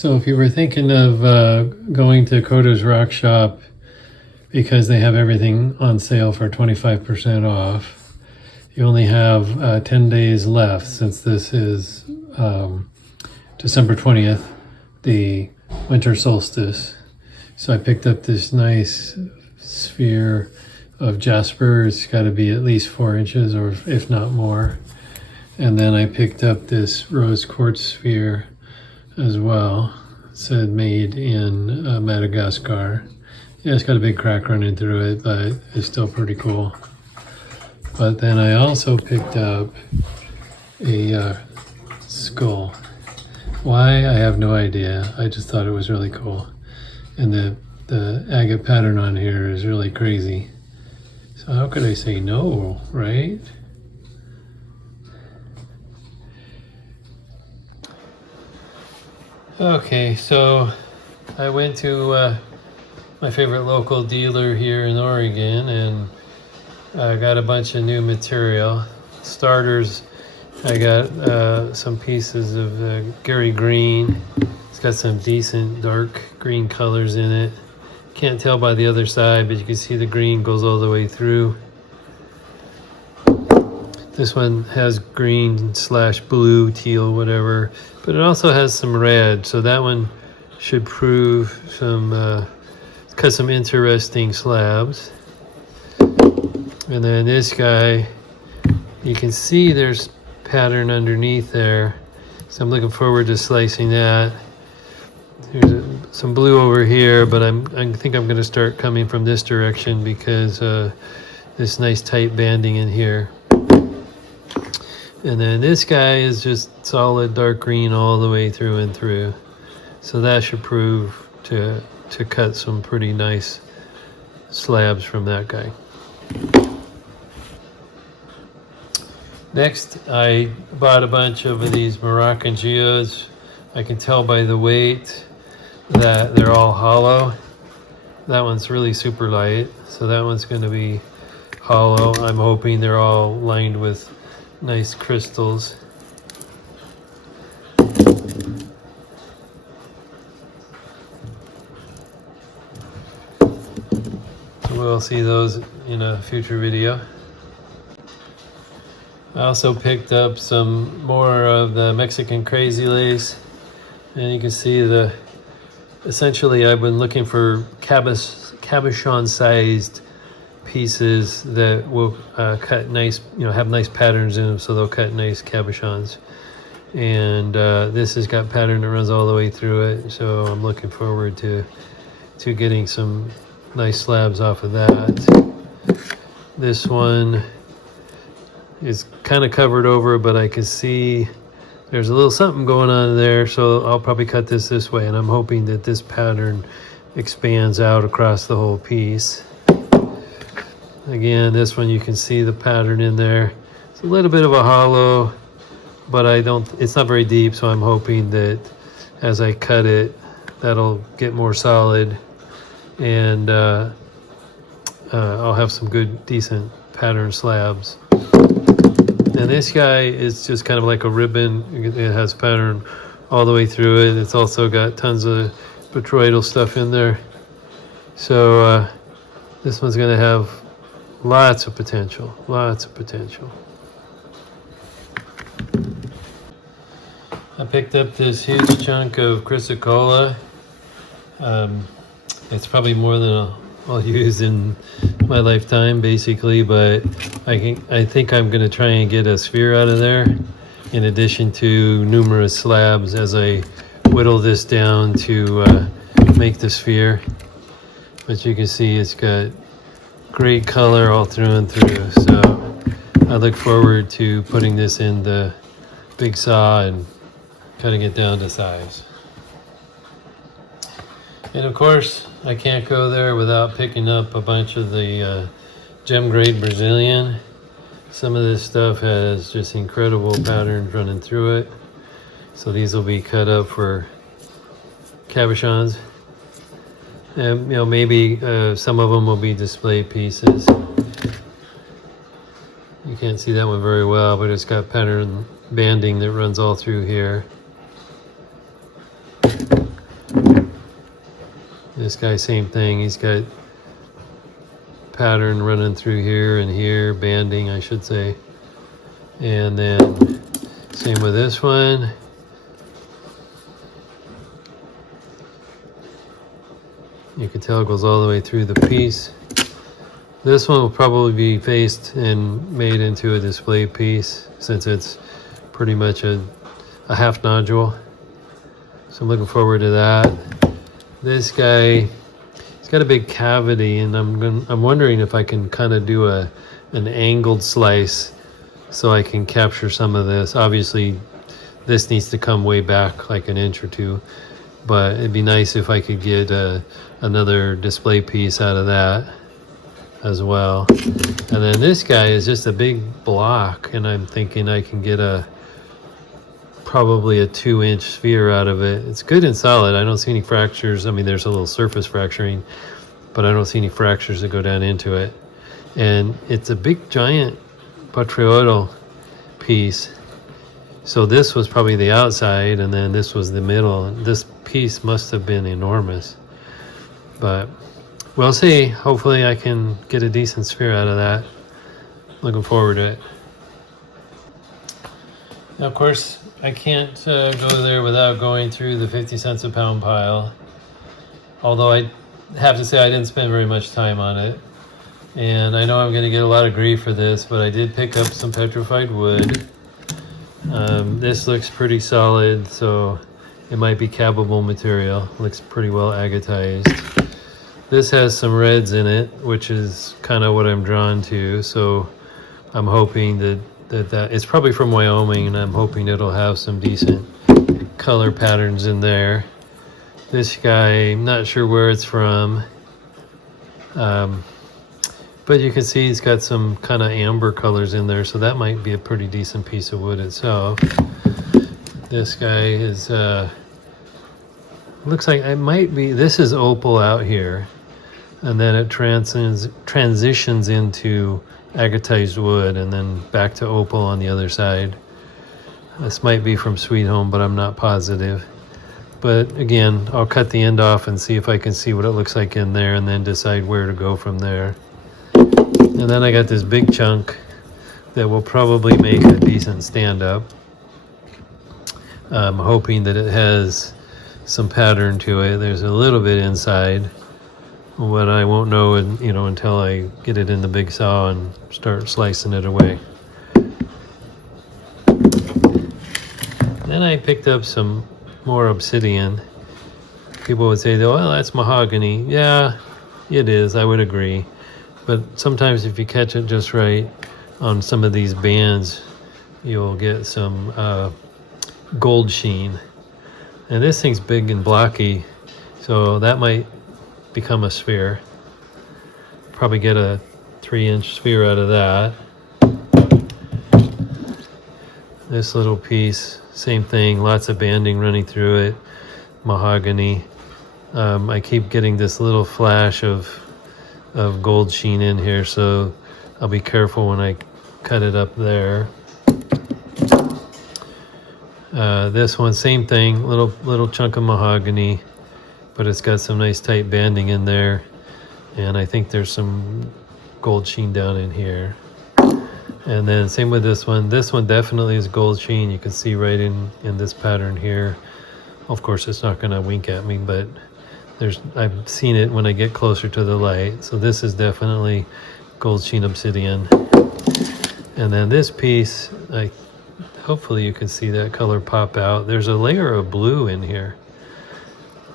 So if you were thinking of going to Coda's Rock Shop because they have everything on sale for 25% off, you only have 10 days left since this is December 20th, the winter solstice. So I picked up this nice sphere of Jasper. It's got to be at least 4 inches or if not more. And then I picked up this rose quartz sphere as well. It said made in Madagascar. Yeah, it's got a big crack running through it, but it's still pretty cool. But then I also picked up a skull. Why? I have no idea. I just thought it was really cool. And the agate pattern on here is really crazy. So how could I say no, right? Okay, so I went to my favorite local dealer here in Oregon and got a bunch of new material. Starters, I got some pieces of Gary green. It's got some decent dark green colors in it. Can't tell by the other side, but you can see the green goes all the way through. This one has green / blue, teal, whatever, but it also has some red, so that one should prove some, cut some interesting slabs. And then this guy, you can see there's pattern underneath there, so I'm looking forward to slicing that. There's some blue over here, but I think I'm going to start coming from this direction because this nice tight banding in here. And then this guy is just solid dark green all the way through and through. So that should prove to cut some pretty nice slabs from that guy. Next, I bought a bunch of these Moroccan geodes. I can tell by the weight that they're all hollow. That one's really super light, so that one's going to be hollow. I'm hoping they're all lined with nice crystals. We'll see those in a future video. I also picked up some more of the Mexican crazy lace, and you can see essentially I've been looking for cabochon sized pieces that will cut nice, have nice patterns in them, so they'll cut nice cabochons. And this has got pattern that runs all the way through it, so I'm looking forward to getting some nice slabs off of that. This one is kind of covered over, but I can see there's a little something going on there, so I'll probably cut this way, and I'm hoping that this pattern expands out across the whole piece. Again, this one you can see the pattern in there. It's a little bit of a hollow, but it's not very deep, so I'm hoping that as I cut it, that'll get more solid, and I'll have some good, decent pattern slabs. And this guy is just kind of like a ribbon. It has pattern all the way through it. It's also got tons of botryoidal stuff in there. So this one's going to have lots of potential, lots of potential. I picked up this huge chunk of Chrysocolla. It's probably more than I'll use in my lifetime, basically, but I think I'm going to try and get a sphere out of there, in addition to numerous slabs as I whittle this down to make the sphere. But you can see it's got great color all through and through, so I look forward to putting this in the big saw and cutting it down to size. And of course, I can't go there without picking up a bunch of the gem grade Brazilian. Some of this stuff has just incredible patterns running through it. So these will be cut up for cabochons. And maybe some of them will be display pieces. You can't see that one very well, but it's got pattern banding that runs all through here. This guy, same thing. He's got pattern running through here and here, banding, I should say. And then same with this one. You can tell it goes all the way through the piece. This one will probably be faced and made into a display piece since it's pretty much a half nodule. So I'm looking forward to that. This guy, he's got a big cavity, and I'm wondering if I can kind of do an angled slice so I can capture some of this. Obviously, this needs to come way back like an inch or two, but it'd be nice if I could get another display piece out of that as well. And then this guy is just a big block, and I'm thinking I can get probably a 2-inch sphere out of it. It's good and solid. I don't see any fractures. I mean, there's a little surface fracturing, but I don't see any fractures that go down into it. And it's a big giant botryoidal piece. So this was probably the outside, and then this was the middle. This piece must have been enormous, but we'll see. Hopefully I can get a decent sphere out of that. Looking forward to it. Now, of course, I can't go there without going through the 50 cents a pound pile. Although I have to say I didn't spend very much time on it. And I know I'm going to get a lot of grief for this, but I did pick up some petrified wood. This looks pretty solid, so it might be cabbable material. Looks pretty well agatized. This has some reds in it, which is kind of what I'm drawn to. So I'm hoping that it's probably from Wyoming, and I'm hoping it'll have some decent color patterns in there. This guy, I'm not sure where it's from, but you can see it's got some kind of amber colors in there, so that might be a pretty decent piece of wood itself. This guy is looks like it might be, this is opal out here, and then it transitions into agatized wood, and then back to opal on the other side. This might be from Sweet Home, but I'm not positive. But again, I'll cut the end off and see if I can see what it looks like in there, and then decide where to go from there. And then I got this big chunk that will probably make a decent stand-up. I'm hoping that it has some pattern to it. There's a little bit inside, but I won't know, until I get it in the big saw and start slicing it away. Then I picked up some more obsidian. People would say, well, that's mahogany. Yeah, it is. I would agree. But sometimes if you catch it just right on some of these bands, you'll get some gold sheen. And this thing's big and blocky, so that might become a sphere. Probably get a 3-inch sphere out of that. This little piece, same thing, lots of banding running through it, mahogany. I keep getting this little flash of gold sheen in here, so I'll be careful when I cut it up there. This one, same thing, little chunk of mahogany, but it's got some nice tight banding in there, and I think there's some gold sheen down in here. And then same with this one. This one definitely is gold sheen. You can see right in this pattern here. Of course, it's not going to wink at me, but I've seen it when I get closer to the light. So this is definitely gold sheen obsidian. And then this piece, hopefully you can see that color pop out. There's a layer of blue in here,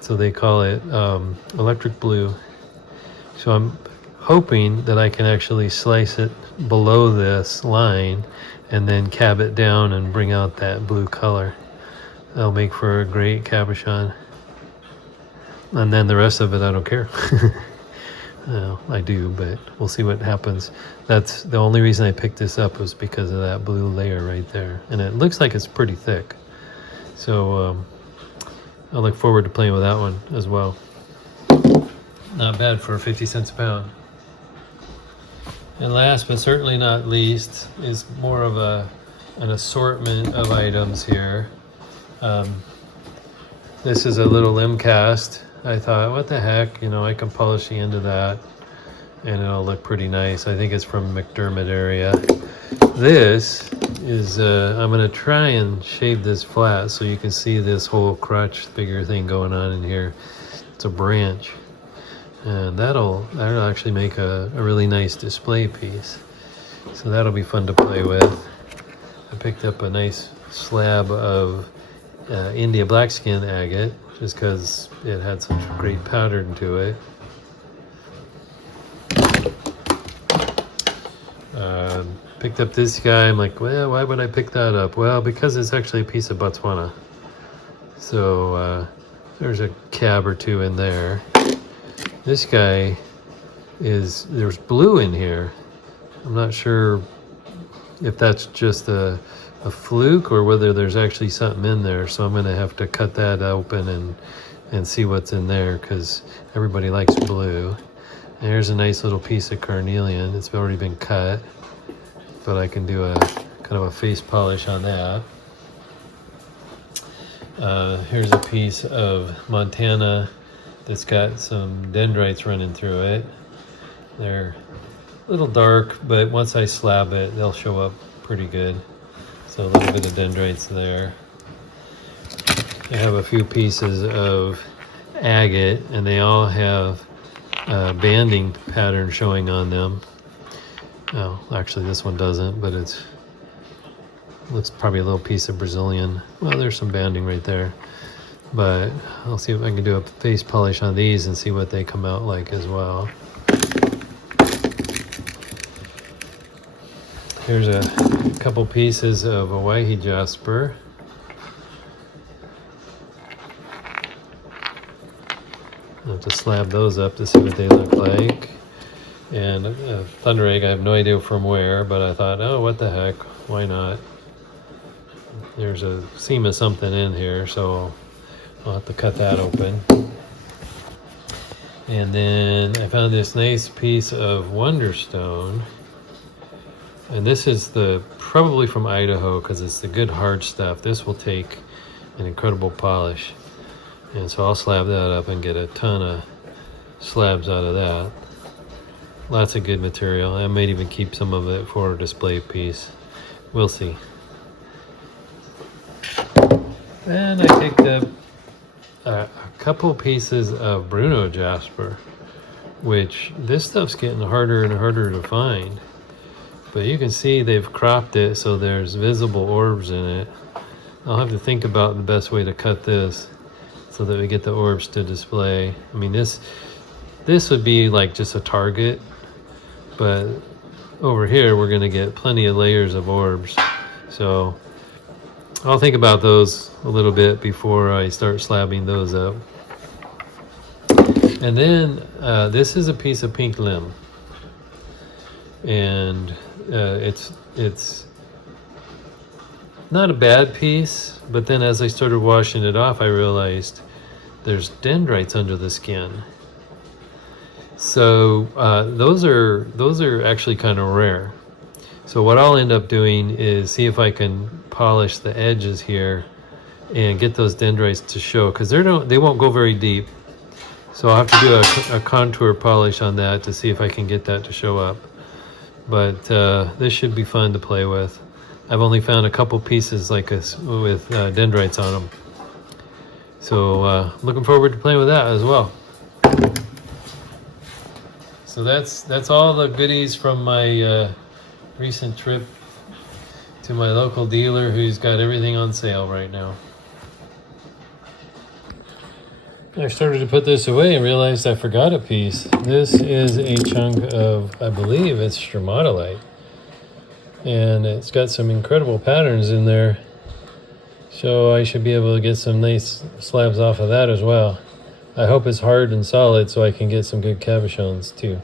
so they call it electric blue. So I'm hoping that I can actually slice it below this line and then cab it down and bring out that blue color. That'll make for a great cabochon. And then the rest of it, I don't care. Well, I do, but we'll see what happens. That's the only reason I picked this up, was because of that blue layer right there. And it looks like it's pretty thick. So I look forward to playing with that one as well. Not bad for 50 cents a pound. And last but certainly not least is more of an assortment of items here. This is a little limb cast. I thought, what the heck, you know, I can polish the end of that and it'll look pretty nice. I think it's from McDermott area. This is, I'm going to try and shave this flat so you can see this whole crotch figure thing going on in here. It's a branch. And that'll actually make a really nice display piece. So that'll be fun to play with. I picked up a nice slab of India blackskin agate just because it had such a great pattern to it. Picked up this guy. I'm like, well, why would I pick that up? Well, because it's actually a piece of Botswana. So there's a cab or two in there. This guy there's blue in here. I'm not sure if that's just a fluke or whether there's actually something in there. So I'm gonna have to cut that open and see what's in there because everybody likes blue. And here's a nice little piece of carnelian. It's already been cut, but I can do a kind of a face polish on that. Here's a piece of Montana that's got some dendrites running through it. They're a little dark, but once I slab it, they'll show up pretty good. So a little bit of dendrites there. I have a few pieces of agate, and they all have banding pattern showing on them. Oh, actually this one doesn't, but looks probably a little piece of Brazilian. Well, there's some banding right there. But I'll see if I can do a face polish on these and see what they come out like as well. Here's a couple pieces of Hawaii Jasper. I'll have to slab those up to see what they look like. And a thunder egg, I have no idea from where, but I thought, oh, what the heck, why not? There's a seam of something in here, so I'll have to cut that open. And then I found this nice piece of Wonderstone. And this is probably from Idaho because it's the good hard stuff. This will take an incredible polish. And so I'll slab that up and get a ton of slabs out of that. Lots of good material. I might even keep some of it for a display piece. We'll see. And I picked up a couple pieces of Bruno Jasper, which this stuff's getting harder and harder to find. But you can see they've cropped it so there's visible orbs in it. I'll have to think about the best way to cut this so that we get the orbs to display. I mean, this would be like just a target, but over here we're going to get plenty of layers of orbs. So I'll think about those a little bit before I start slabbing those up. And then this is a piece of pink limb, and it's not a bad piece, but then as I started washing it off, I realized there's dendrites under the skin. So those are actually kind of rare. So what I'll end up doing is see if I can polish the edges here and get those dendrites to show, because they won't go very deep. So I'll have to do a contour polish on that to see if I can get that to show up. But this should be fun to play with. I've only found a couple pieces like this with dendrites on them. So looking forward to playing with that as well. So that's all the goodies from my recent trip to my local dealer who's got everything on sale right now. I started to put this away and realized I forgot a piece. This is a chunk of, I believe it's stromatolite. And it's got some incredible patterns in there. So I should be able to get some nice slabs off of that as well. I hope it's hard and solid so I can get some good cabochons too.